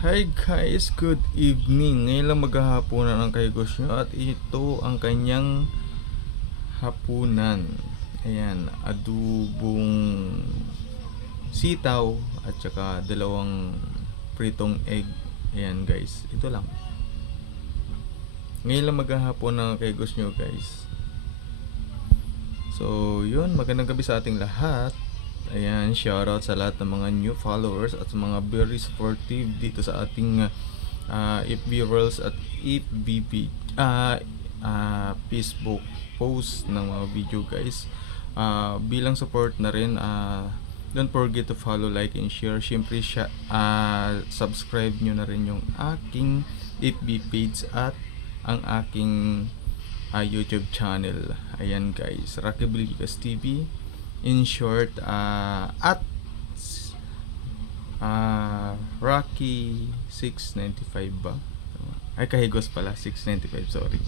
Hi guys, good evening. Ngayon lang maghahaponan ang Kaigos nyo at ito ang kanyang hapunan. Ayan, adubong sitaw at saka dalawang pritong egg. Ayan guys, ito lang. Ngayon lang maghahaponan ang Kaigos nyo guys. So yun, magandang gabi sa ating lahat. Ayan, shoutout sa lahat ng mga new followers at mga very supportive dito sa ating FB Reels at FB Facebook post ng mga video guys. Bilang support na rin, don't forget to follow, like, and share. Siyempre, subscribe nyo na rin yung aking FB page at ang aking YouTube channel. Ayan guys, Rocky Beligas TV. In short, at Rocky 695 ba? Ay, Kahigos pala, 695, sorry.